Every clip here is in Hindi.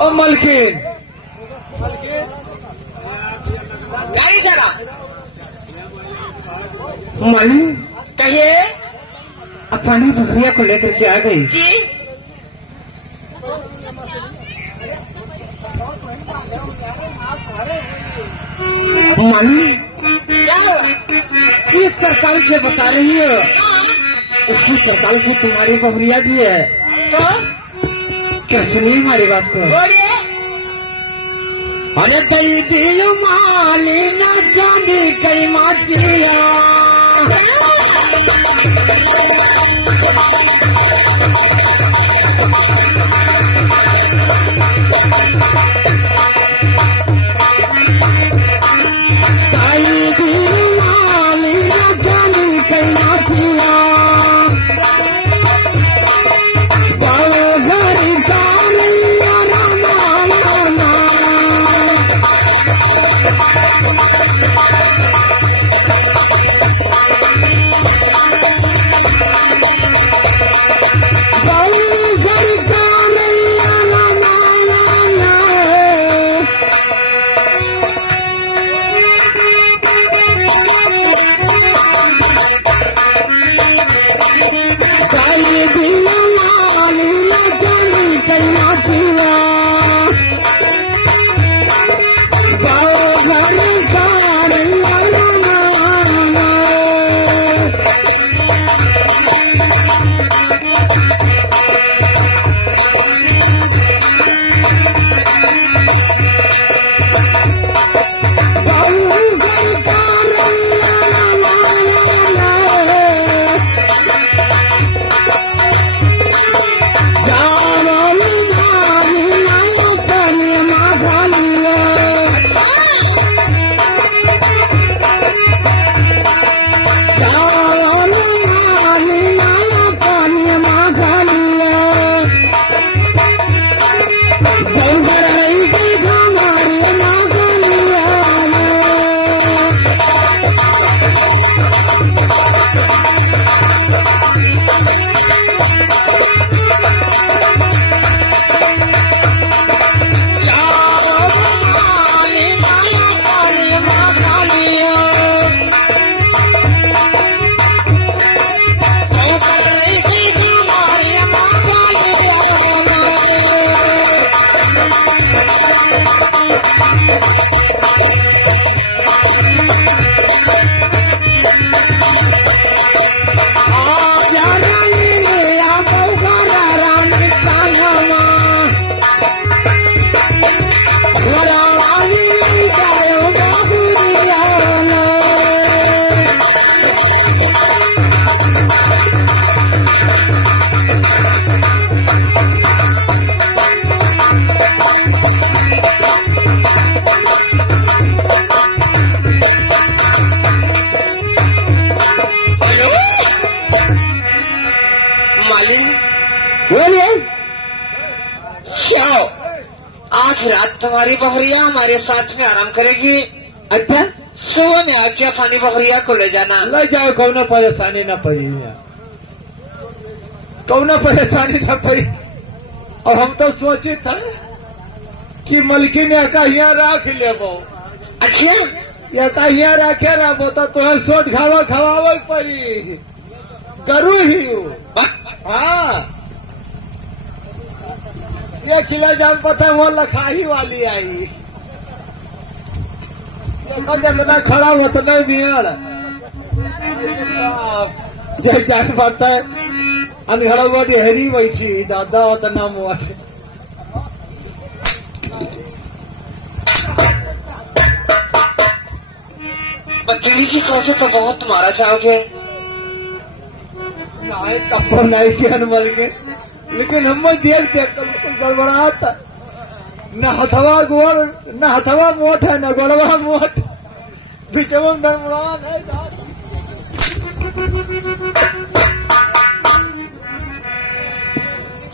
ओ मलकिन गाड़ी जरा मालिन कहिए अपनी बकरिया को लेकर के आ गई जी। मालिन क्या हुआ? जिस सरकार से बता रही है उसी सरकार से तुम्हारी बकरिया भी है। तो क्या सुनिए हमारी बात को। बोलिए। अरे कई दिल माली न जानी कई माचिया कई दिल माली न जानी कई माचिया बाबू घर का नैया रामा बोलिए। श्याओ, आज रात तुम्हारी बकरिया हमारे साथ में आराम करेगी। अच्छा सुबह में आके अपनी बकरिया को ले जाना। ले जाओ, कौनो परेशानी न पड़ी, कौनो परेशानी न पड़ी। और हम तो सोचे था कि मलकी ने का यहाँ राख लेबो। अच्छा, ये का यहाँ राखे रहो तो तुम्हें सोट खावा खवावे पड़ी। करू ही हाँ, ये खिला जान पता वो लखाही वाली आई। जितना खड़ा हो तो नहीं बियर जय जान पड़ता है अनघड़ा हुआ डेहरी बैठी दादा होता नाम हुआ थे। बकरी की कौशल तो बहुत तुम्हारा चाहोगे। कपड़ नहीं के अनमल के, लेकिन हम देख देख कर गड़बड़ाता। न हथवा गोड़, न हथवा मोट है, न गोड़वा मोट, बीचवा में गड़बड़ान है।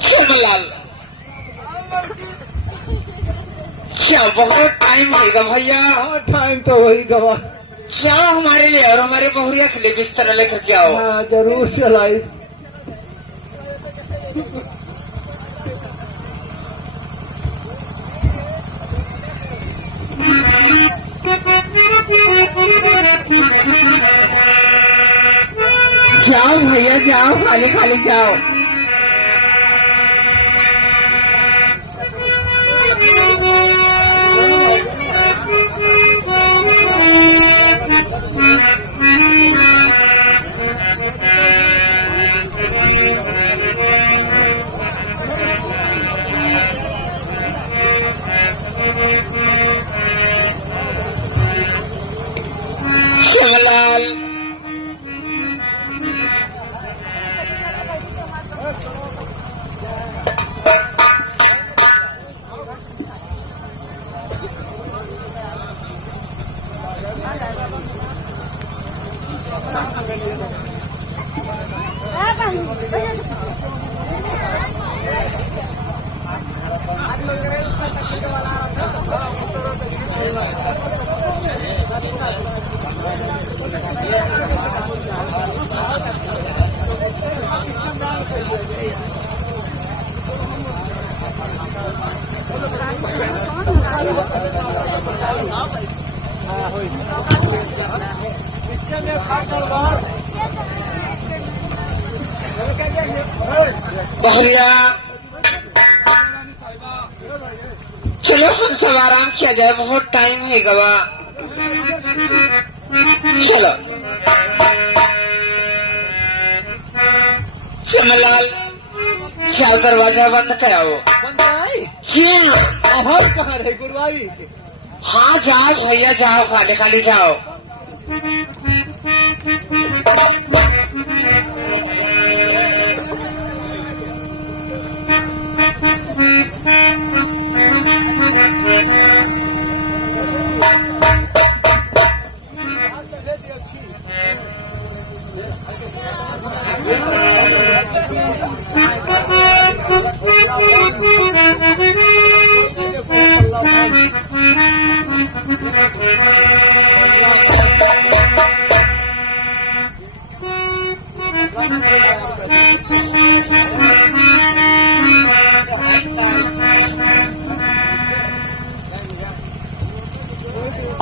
श्यामलाल, क्या बहुत टाइम होगा भैया। हाँ टाइम तो वही गवा। चलो हमारे लिए और हमारे बहुरिया के लिए बिस्तर लेकर के आओ। हाँ जरूर चलाई। जाओ भैया जाओ, खाली खाली जाओ। श्यामलाल, बहरिया चलो हम सब आराम किया जाए, बहुत टाइम है गवा। चलो श्यामलाल, जाओ दरवाजा बंद कराओ। क्यों? और कहाँ रहे गुरुवारी? हाँ जाओ भैया जाओ, खाली खाली जाओ।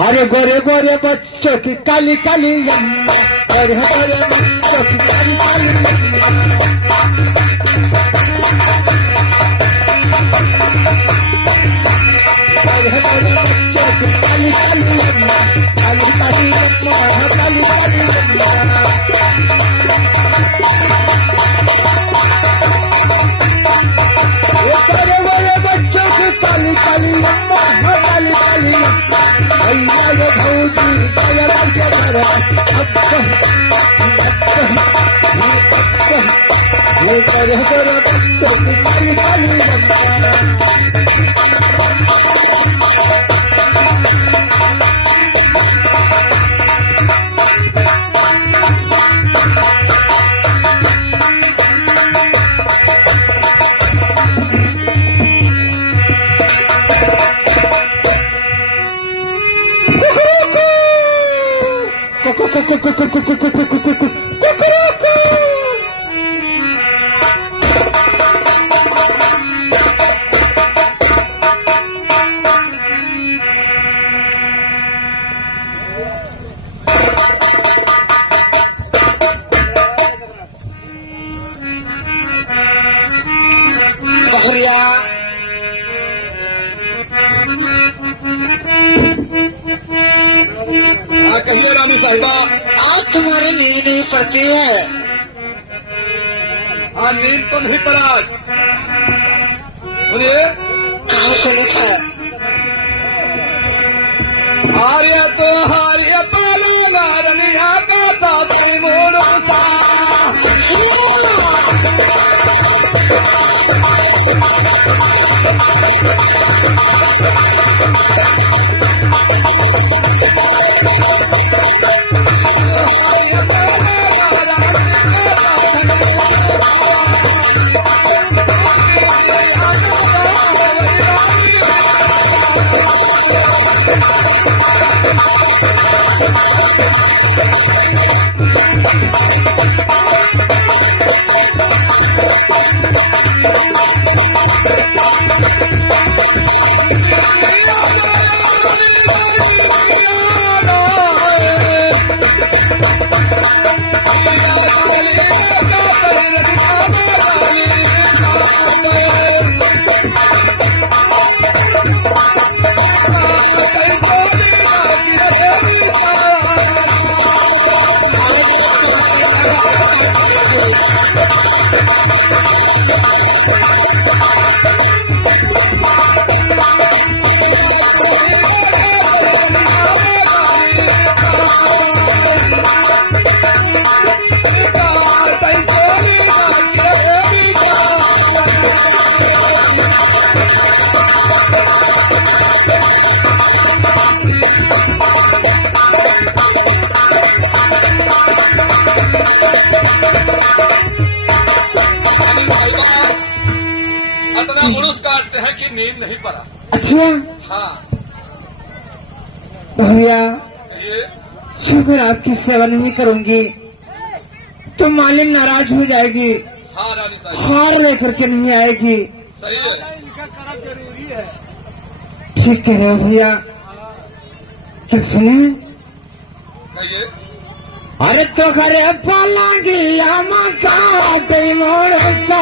अरे गोरे गोरे बच्चों की काली काली यम्मा, गोरे गोरे बच्चों की काली काली यम्मा। गोरे गोरे बच्चों की काली काली यम्मा, काली काली यम्मा, काली काली यम्मा। गोरे गोरे बच्चों की काली काली यम्मा, काली काली यम्मा। भैया ये भौजी दया के घर ये करे करे बच्चों की काली काली बहरिया कहिए रामू साहिबा। आज तुम्हारी नींद नहीं पड़ती है? हाँ नींद तो नहीं पड़ा। बोलिए कहाँ से लिखा? आर्य तो हार्य पालो नारनिया का तापी मोड़ सा। मुड़ूस काटते हैं कि नींद नहीं पड़ा। अच्छा हाँ भैया, ये शुक्र आपकी सेवा नहीं करूंगी तो मालिन नाराज हो जाएगी, हाँ रानी साहब हार लेकर के नहीं आएगी। सही है। ठीक कह रहे हो भैया। क्या सुने? कहिए। अरे तो करे पालांगी मका कई मोड़ सा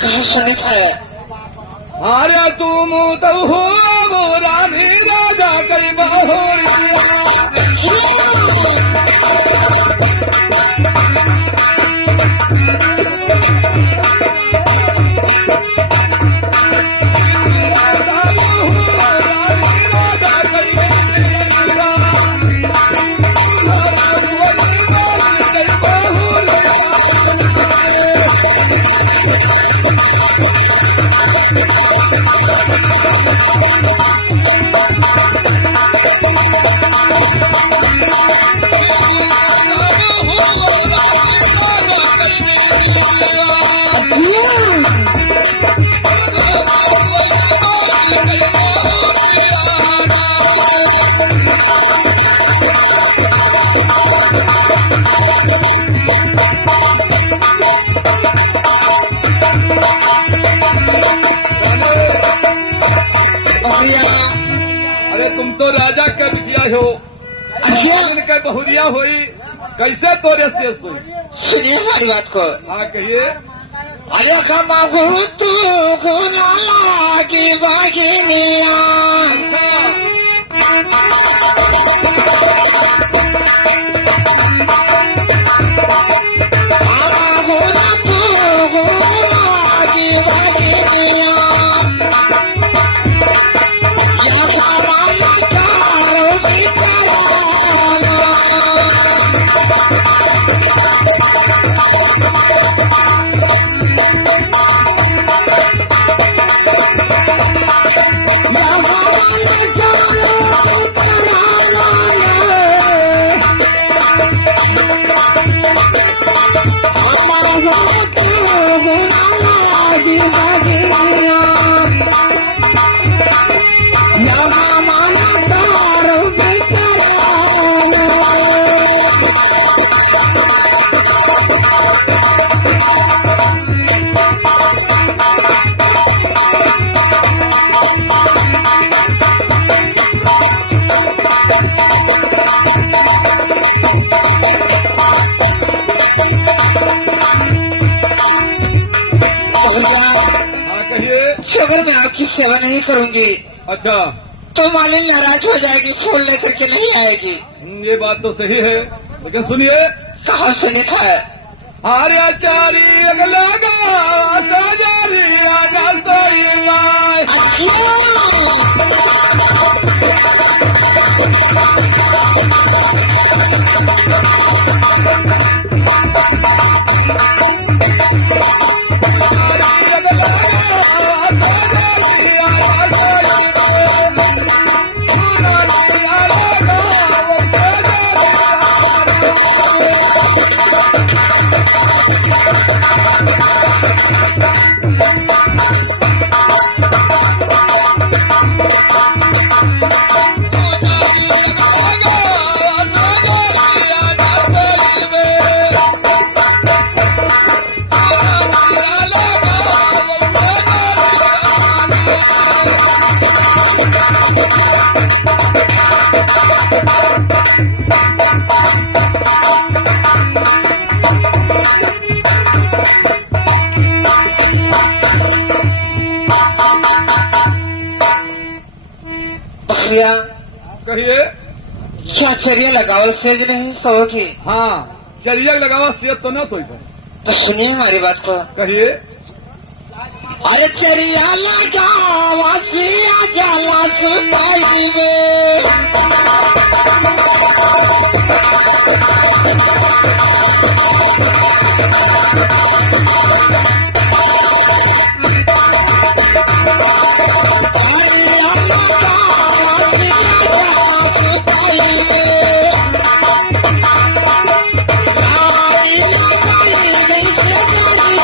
कहा सुने का है? अरे तुम तो हो वो रानी राजा कई बहुरिया। अरे तुम तो राजा के बिटिया हो, अच्छा इनके बहुरिया हुई, कैसे तोरे से हुई? सुनिए हमारी बात को। हाँ कहिए। अरे खमागु तू गुना की बागिनिया अगर मैं आपकी सेवा नहीं करूंगी अच्छा तो मालिन नाराज हो जाएगी, फूल लेकर के नहीं आएगी। ये बात तो सही है, लेकिन सुनिए। कहा सुने था? आर्याचारी अगला साजारी आगा सोई गाय। बखरिया कहिए। क्या चरिया लगावल सेज नहीं सो की? हाँ, चरिया लगावा सेहत तो न सोई है। तो सुनिए हमारी बात को। कहिए। अरे चरिया लगावा सिया जाला सुताई में। चरिया लगावा सिया जाला सुताई में। रानी लगाई गई से चरिया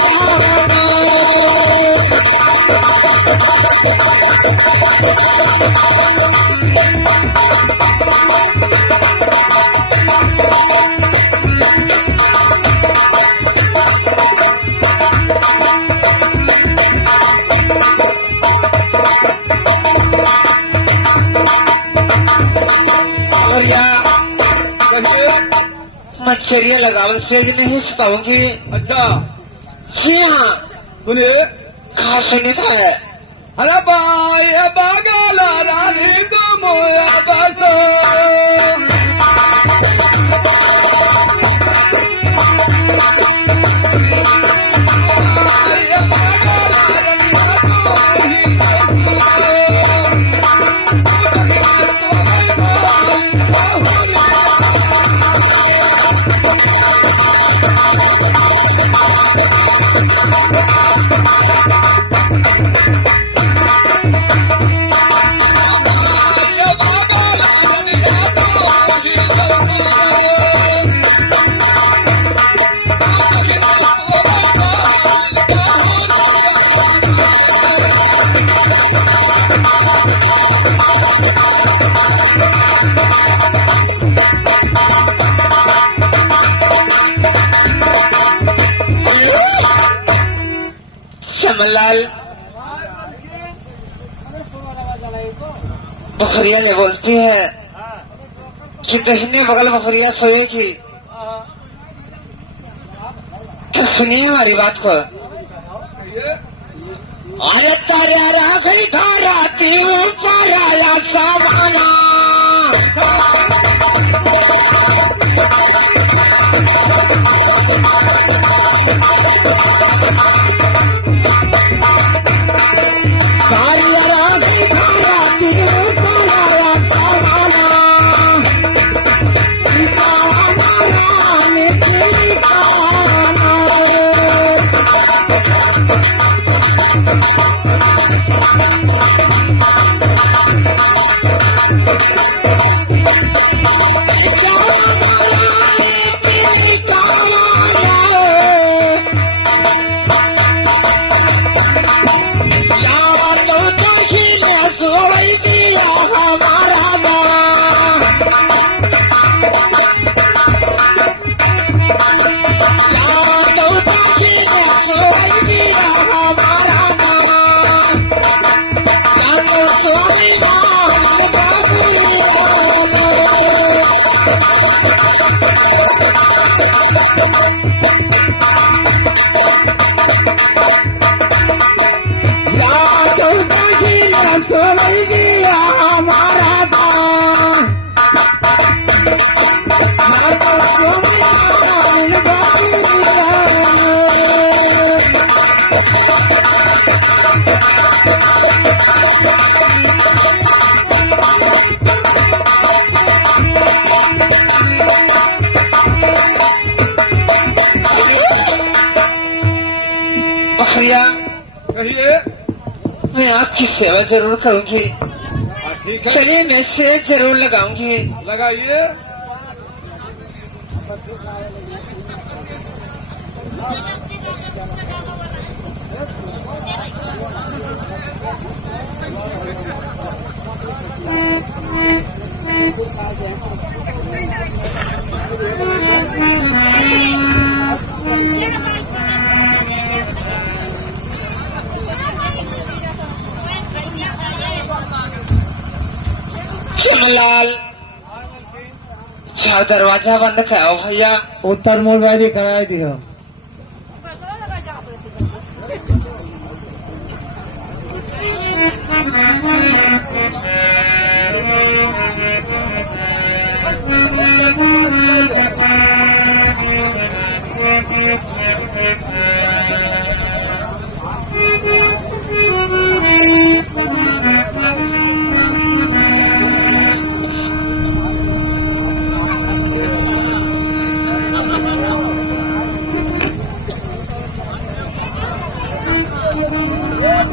और या कहिए। मच्छरिया लगावल सेज नहीं सुताऊंगी। अच्छा जी हाँ, सुनिए। कहा सुनी था? अरे बाय बागला रानी तुम बसो। श्यामलाल, बखरिया ने बोलती है कि दहिने बगल बखरिया सोएगी। तो सुनिए हमारी बात को। अरे तारा राखी धाराती ऊपर आया सामाना। तारा राखी धाराती ऊपर आया सामाना। बखरिया, कहिए। मैं आपकी सेवा जरूर करूंगी। ठीक है, चलिए मैं से जरूर लगाऊंगी। लगाइए। श्यामलाल चार दरवाजा बंद कराओ भैया। उत्तर मोबाइल करा दियो।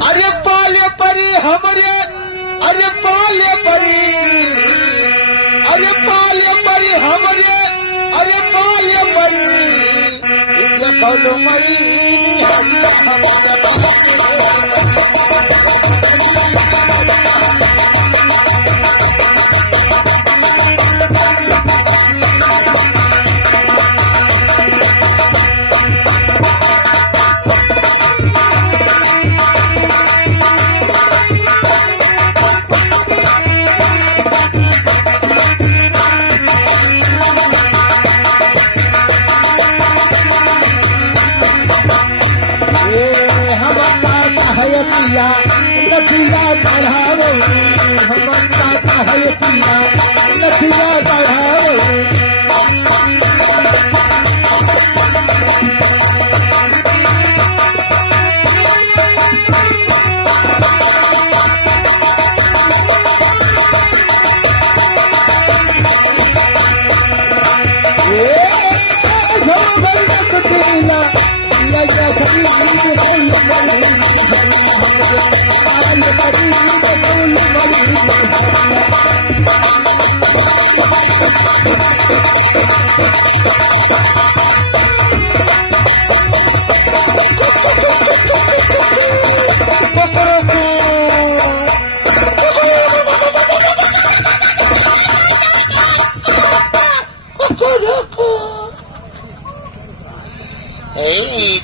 अरे पाले परी हमरे, अरे पाले परी, अरे पाले परी हमरे, अरे पाले परी देखो लो मरी पिया लखिया चढ़ावो, हम काका है पिया लखिया चढ़ावो।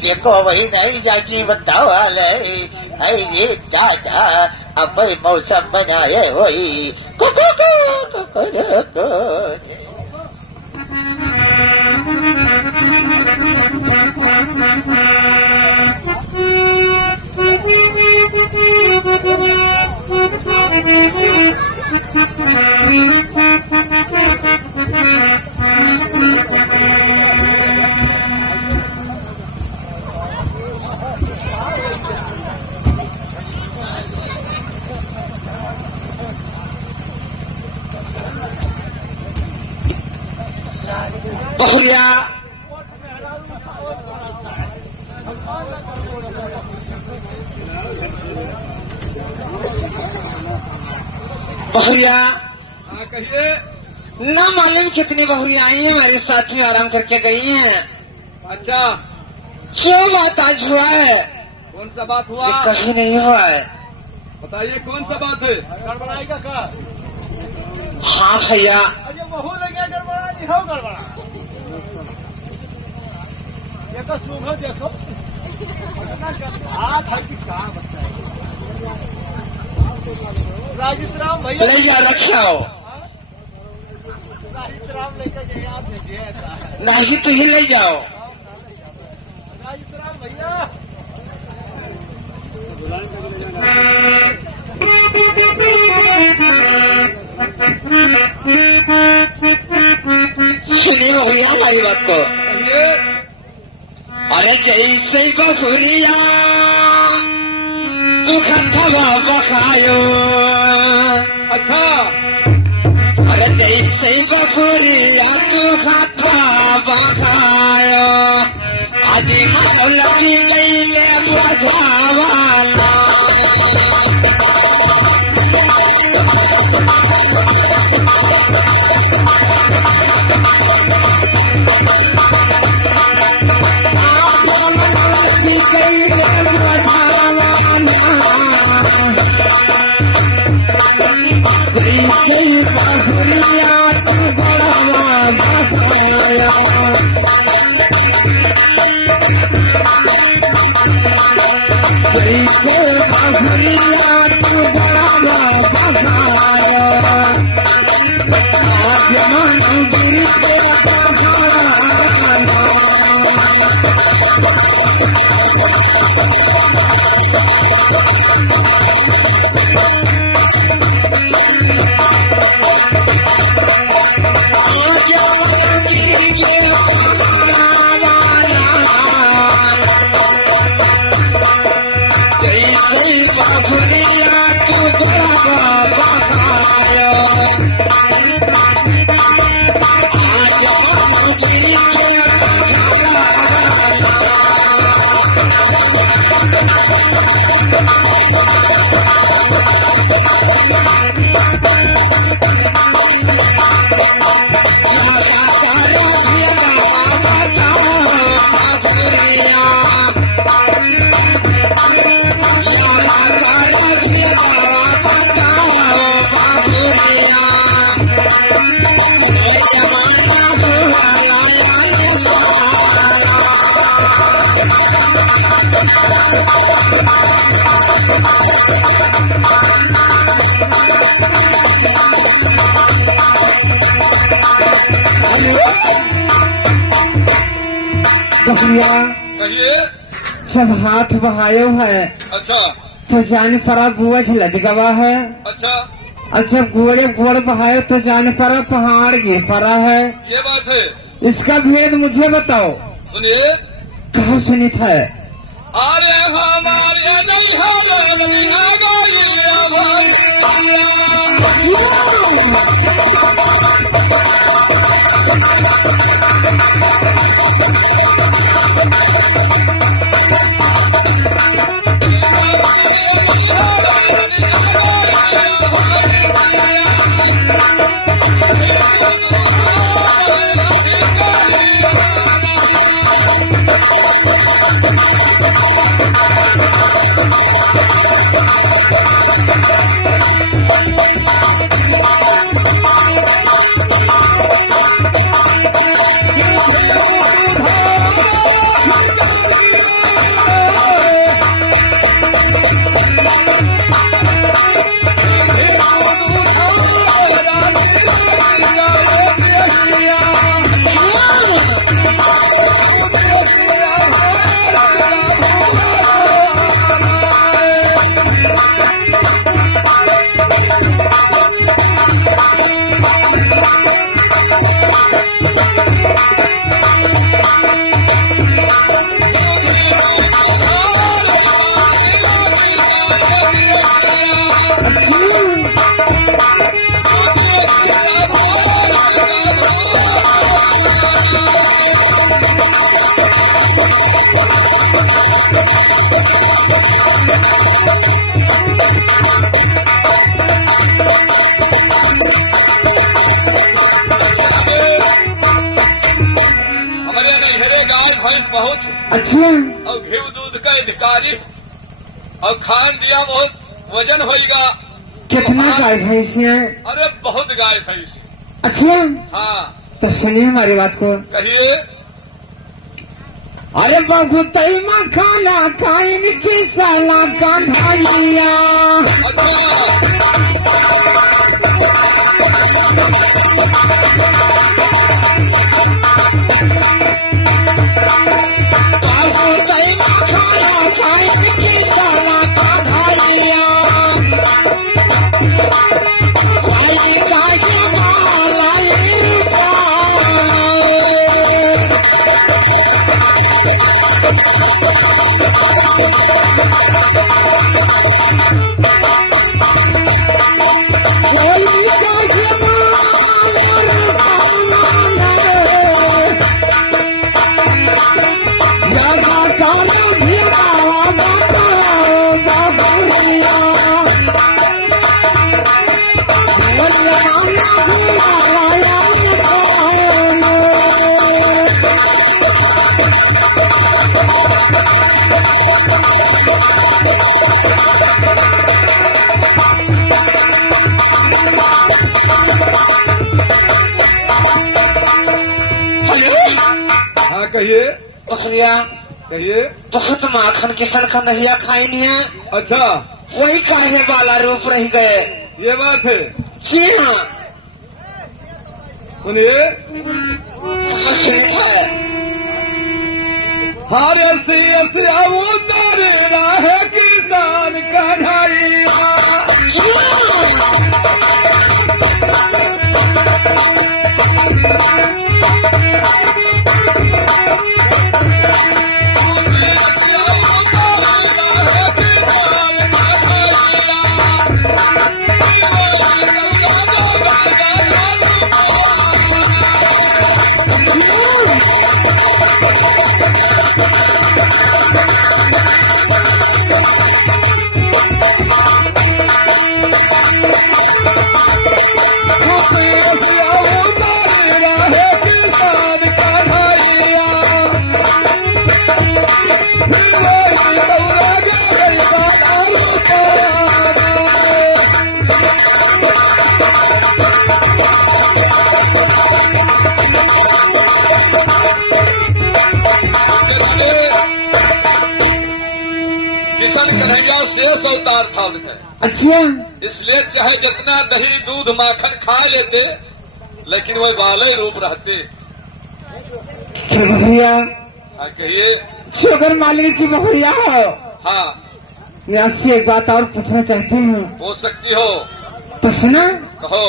देखो वही नहीं जाती बताओ हाल है ये चाचा अब मौसम बनाए वही बहुरिया बहुरिया कहिए। ना मालूम कितनी बहुरिया आई हैं हमारे साथ में आराम करके गई हैं। अच्छा जो बात आज हुआ है कौन सा बात हुआ? ये कभी नहीं हुआ है। बताइए कौन सा बात है? गड़बड़ाएगा का? हाँ भैया अरे बहू लगे गड़बड़ा नहीं हो गड़बड़ा। देखो सुनो देखो हाथ हल्की कहाँ बच्चा राजित्राम भैया ले जा रखा हो राजित्राम लेकर जाइए आप भेजिए नहीं तो ही ले जाओ। राजित्राम भैया सुनिए बहुरिया हमारी बात को। अरे जैसे बखुरिया तू खतवा बखायो। अच्छा अरे जैसे बखुरिया तू खतवा बखायो आज मानो लगी गई ले बुझावाना। बकरिया कहिए। जब हाथ बहायो है अच्छा तो जान पड़ा बुआ लद गवा है, अच्छा, और जब घोड़े घोड़ बहायो तो जान पड़ा पहाड़ गिर पड़ा है। ये बात है। इसका भेद मुझे बताओ। सुनिए। कहाँ सुनित है? अरे हमारे नहीं बहुत अच्छा, और घी दूध का अधिकारी और खान दिया बहुत वजन होगा। कितना गाय भैंस है? अरे बहुत गाय भैंस। अच्छा, हाँ तो सुनिए हमारी बात को। कहिए। अरे बहुत खाना खाइन की साला का भाइया। हाँ कहिए। बकरिया कहिए। बहुत माखन किसन का नहिया खाइन है। अच्छा, वही काहे वाला रूप रह गए। ये बात है। जी हाँ, सुनिए। है हरे सी अवतार राह किसान कन्हैया। पदार्थ होते हैं। अच्छा, इसलिए चाहे जितना दही दूध माखन खा लेते लेकिन वह वाले रूप रहते। तो बहुरिया हाँ कहिए। शुगर मालिक की बहुरिया हो। हाँ मैं आपसे एक बात और पूछना चाहती हूँ। हो सकती हो। तो सुना, कहो।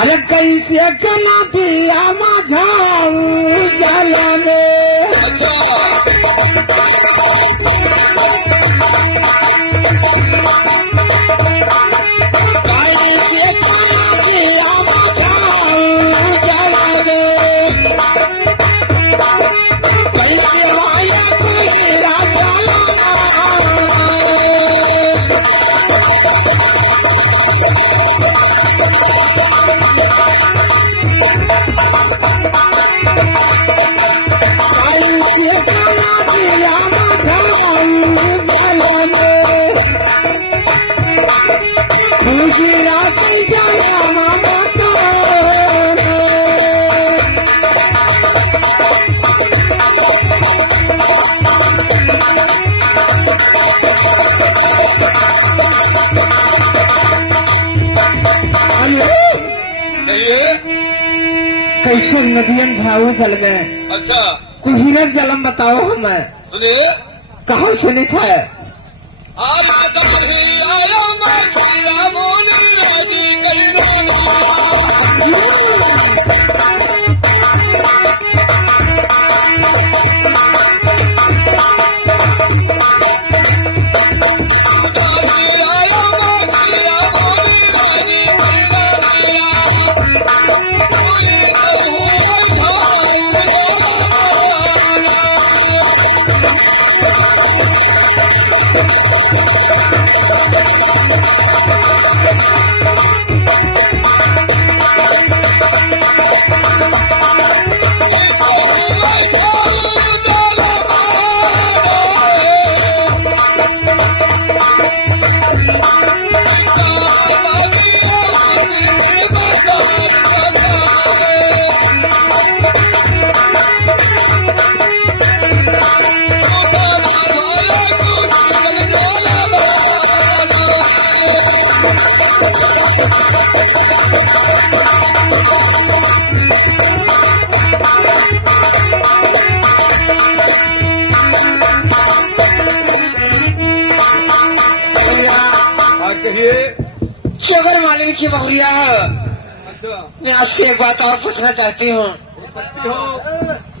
अरे कैसे कना दिया माझाऊ जल में। अच्छा कैसे कना दिया माझाऊ जल में। कैसे वाया कोई राजा कहिए। कैसे नदियन झाऊ जल में अच्छा कुहीरक जलम बताओ हमें। सुनिए। कहाँ सुनी था। आज दही आया मैं मोनी राजी कहिए। शुगर मालिक की बहुरिया। अच्छा मैं आपसे एक बात और पूछना चाहती हूँ। हो सकती हो।